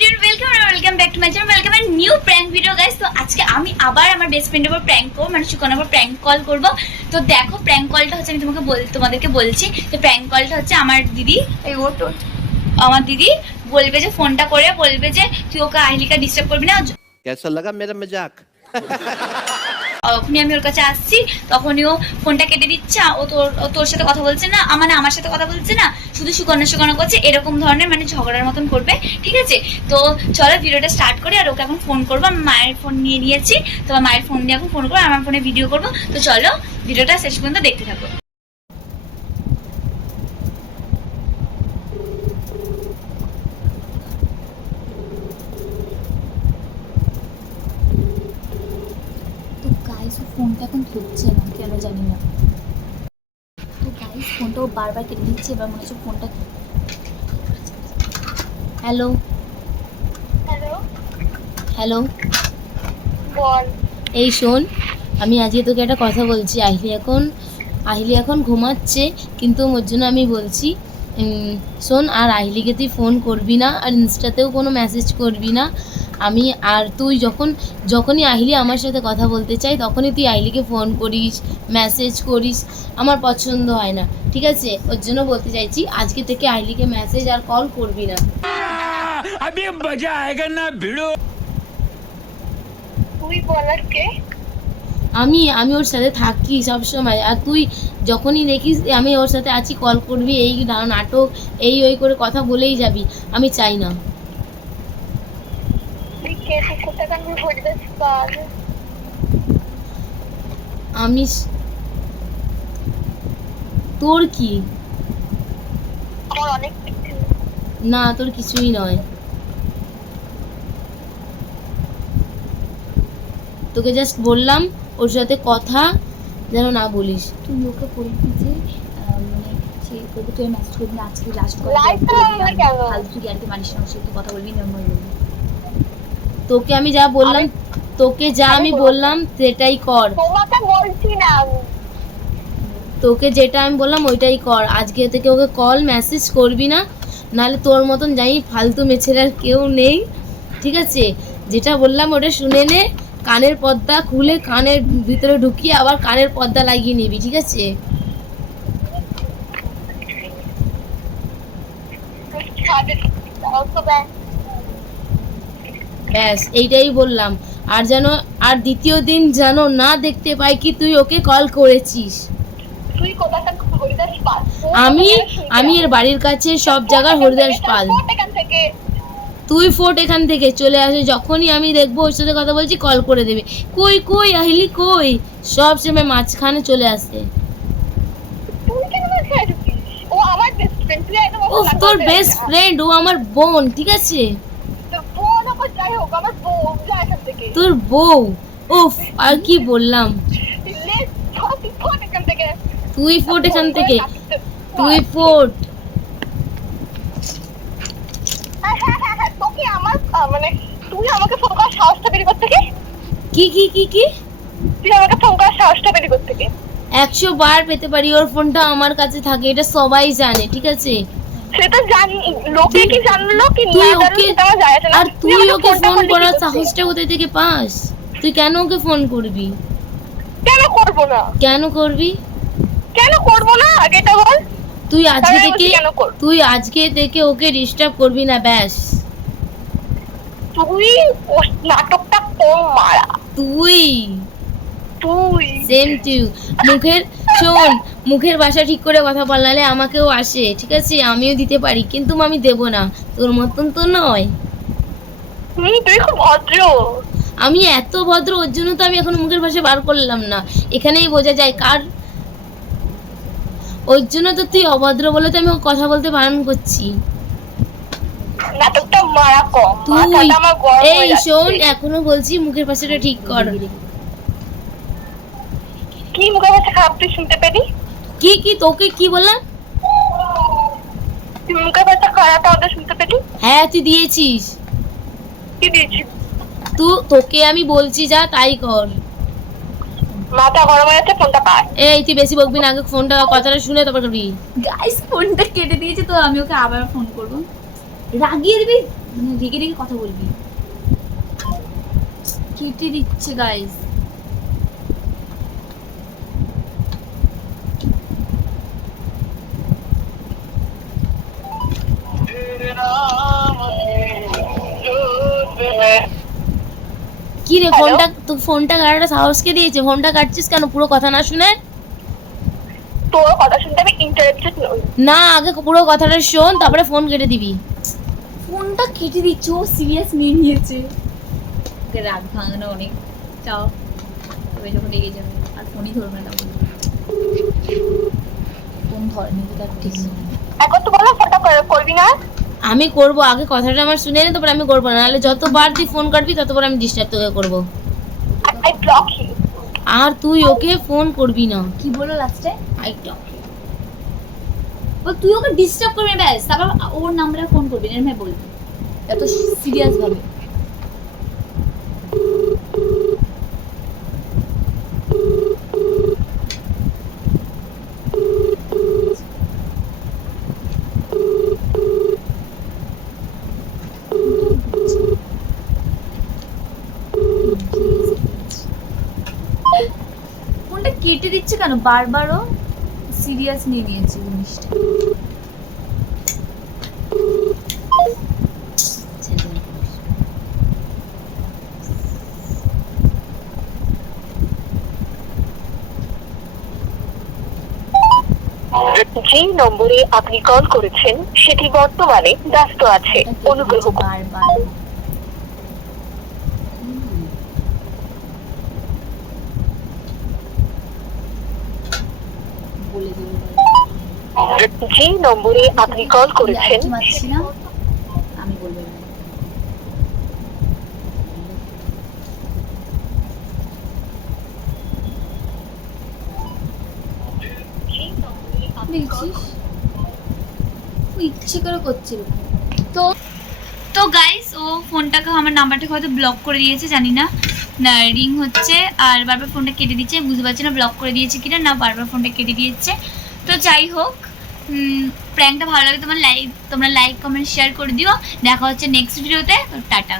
Welcome back to my channel, welcome and new prank video guys. তো আজকে আমি আবার আমার বেস্ট ফ্রেন্ডের উপর প্র্যাঙ্ক করব, মানে সুকনার উপর প্র্যাঙ্ক কল করব। তো দেখো প্র্যাঙ্ক কলটা হচ্ছে, আমি তোমাদেরকে বলছি। তো প্র্যাঙ্ক কলটা হচ্ছে আমার দিদি, আমার দিদি বলবে যে ফোনটা করে বলবে যে তুই ওকে আহিলিকা ডিস্টার্ব করবি না। कैसा लगा मेरा मजाक? যখনই আমি ওর কাছে আসছি তখনই ও ফোনটা কেটে দিচ্ছে। ও তোর সাথে কথা বলছে না, মানে আমার সাথে কথা বলছে না, শুধু সুকন্যা করছে, এরকম ধরনের মানে ঝগড়ার মতন করবে। ঠিক আছে, তো চলো ভিডিওটা স্টার্ট করি। আর ওকে এখন ফোন করবো, আমি মায়ের ফোন নিয়ে নিয়েছি। তো মায়ের ফোন দিয়ে এখন ফোন করবো, আমার ফোনে ভিডিও করবো। তো চলো ভিডিওটা শেষ পর্যন্ত দেখতে থাকো। তো গাইস ও ফোনটা এখন ধরছে না, কেন জানি না। তো গাইস ফোনটা ও বারবার কেটে দিচ্ছে, এবার মনে হচ্ছে ফোনটা। হ্যালো হ্যালো, হ্যালো, বল। এই শোন, আমি আজকে তোকে একটা কথা বলছি। আহিলি এখন ঘুমাচ্ছে, কিন্তু ওর জন্য আমি বলছি শোন, আর আহিলিকে তুই ফোন করবি না, আর ইনস্টাতেও কোনো মেসেজ করবি না। আর তুই যখনই আহিলি আমার সাথে কথা বলতে চাই তখনই তুই আহিলিকে ফোন করিস, মেসেজ করিস, আমার পছন্দ হয় না। ঠিক আছে, ওর জন্য বলতে চাইছি আজকে থেকে আহিলিকে মেসেজ আর কল করবি না। अभी मजा आएगा ना भिड़ो। তুই বলার কে? আমি ওর সাথে থাকি সব সময়, আর তুই যখনই দেখিস যে আমি ওর সাথে আছি কল করবি, এই নাটক ওই করে কথা বলেই যাবি, আমি চাই না। তুই কে? তুই কোথাকার হরিদাস পাল? আমি তোর কি? আমার অনেক কিছু। না, তোর কিছুই নয়। তোকে জাস্ট বললাম ওর সাথে কথা যেন না বলিস। তুই ওকে বলবি যে মানে সে তোকে তুই মেসেজ করবি না, আজকে লাস্ট কল লাইট চালাবো না কেন? ফালতু কি আর কি মানিস না, সে কথা বলবি না। তোকে আমি যা বললাম, আমি বললাম সেটাই কর। তোমাকে বলছি না আমি। তোকে যেটা আমি বললাম ওইটাই কর। আজকে থেকে ওকে কল মেসেজ করবি না, নাহলে তোর মতন যাই ফালতু মেছের আর কেউ নেই। ঠিক আছে, যেটা বললাম ওটা শুনে নে, কানের পর্দা খুলে কানের ভিতরে ঢুকিয়ে আবার কানের পর্দা লাগিয়ে নিবি। ঠিক আছে, ব্যাস এইটাই বললাম। আর দ্বিতীয় দিন যেন না দেখতে পাই কি তুই ওকে কল করেছিস। তুই কোথাকার হরিদাস পাল? আমি এর বাড়ির কাছে সব জায়গার হরিদাস পাল। এখান থেকে তুই ফোট এখান থেকে চলে আসে, যখনই আমি দেখবো ওর সাথে কথা বলছি কল করে দেবে। কই আহিলি কই, সব সময় মাঝখানে চলে আসে। তুই কেন মাঝখানে ঢুকিস? ও আমার বেস্ট ফ্রেন্ড, তুই একদম ও তোর বেস্ট ফ্রেন্ড, ও আমার বোন। ঠিক আছে, বোন আমার যাই হোক, আমার বউ যা এখান থেকে। তোর বউ। উফ, আর কি বললাম। তুই ফোন এখান থেকে। তুই ফোট এখান থেকে, তুই ফোট। হ্যাঁ, তোকে আমার মানে তুই আমাকে ফোন করার সাহসটা বের করতে কি? কি তুই আমাকে ফোন করার সাহসটা বের করতে কি? 100 বার পেতে পারি, ওর ফোনটা আমার কাছে থাকে, এটা সবাই জানে। ঠিক আছে, সেটা জানি, লোকে কি জানলো কি না তুই জানলো ওকে, সেটা আমার যায় আসে না। আর তুই ওকে ফোনটা ফোন করলি কি করার করতে? সাহসটা কোথায় থেকে পাস? তুই কেন ওকে ফোন করবি? কেন করবো না? কেন করবি? কেন করবো না আগেটা বল। তুই তাহলে আমি কেন করব? আজকে থেকে ওকে ডিস্টার্ব করবি না, ব্যাস। তুই ও নাটকটা কম মারা। তুই তুই সেম টু মুখের ভাষা ঠিক করে কথা বল, নাহলে আমাকেও আসে। ঠিক আছে, আমিও দিতে পারি, কিন্তু আমি দেব না, তোর মতন তো নয়। তুই খুব ভদ্র। আমি এত ভদ্র, ওর জন্য তো আমি এখন মুখের ভাষা বার করলাম না, এখানেই বোঝা যায় কার। ওর জন্য তো তুই অভদ্র বলে তো আমি কথা বলতে বারণ করছি। নাটকটা মারা কম, তুই মাথাটা আমার গরম হয়ে এই যাচ্ছে। শোন, এখনো বলছি মুখের ভাষাটা ঠিক কর। কি মুখের ভাষা খারাপ তুই শুনতে পেলি? কি তোকে কি বললাম? তুই মুখের ভাষা খারাপ আমাদের শুনতে পেলি? হ্যাঁ, তুই দিয়েছিস। কি দিয়েছিস? তোকে আমি বলছি যা তাই কর। মাথা গরম হয়ে যাচ্ছে, ফোনটা পায়। এই তুই বেশি বকবি না, আগে ফোনটা কথাটা শুনে তারপর করবি। গাইস ফোনটা কেটে দিয়েছে, তো আমি ওকে আবার ফোন করব। রাগিয়ে দিবি, মানে রেগে রেগে কথা বলবি। কেটে দিচ্ছে গাইস। কি রে Hello? ফোনটা কাটাটা সাহসকে দিয়েছে? ফোনটা কাটছিস কেন পুরো কথা না শুনে? তোর কথা শুনতে আমি ইন্টারেস্টেড নই। না, আগে পুরো কথাটা শোন, তারপরে ফোন কেটে দিবি। ফোনটা কেটে দিচ্ছে, ও সিরিয়াস নিয়ে নিয়েছে। ওকে রাগ ভাঙানো অনেক চাপ, তবে যখন রেগে যাবে আর ফোনই ধরবে না। ফোন ধরেনি তার ঠিক নেই। এখন তো বলো ফোনটা করবি না। আমি করব, আগে কথাটা আমার শুনে নে, তারপরে আমি করবো না। নাহলে যতবার তুই ফোন করবি ততবার আমি ডিস্টার্ব তোকে করবো। আই ব্লক হিম। আর তুই ওকে ফোন করবি না। কি বললো লাস্টে? I block. ও তুই ওকে ডিস্টার্ব করবি ব্যাস, তারপর ওর নাম্বারে ফোন করবি, এরমে বলবি এত সিরিয়াস ভাবে। ফোনটা কেটে দিচ্ছে কেন বারবারও? সিরিয়াস নিয়ে নিয়েছে জিনিসটা। যে নম্বরে আপনি কল করেছেন সেটি বর্তমানে ব্যস্ত আছে, অনুগ্রহ করুন। বারবার বলে দেবো। যে নম্বরে আপনি কল করেছেন পাচ্ছি না, আমি বলবো না। দেখছিস ও ইচ্ছে করে করছিল। তো তো গাইস, ও ফোনটাকে আমার নাম্বারটাকে হয়তো ব্লক করে দিয়েছে, জানি না। না রিং হচ্ছে আর বারবার ফোনটা কেটে দিচ্ছে, বুঝতে পারছি না ব্লক করে দিয়েছে কিনা, না বারবার ফোনটা কেটে দিয়েছে। তো যাই হোক, প্র্যাঙ্কটা ভালো লাগে তোমরা লাইক কমেন্ট শেয়ার করে দিও। দেখা হচ্ছে নেক্সট ভিডিওতে। তো টাটা।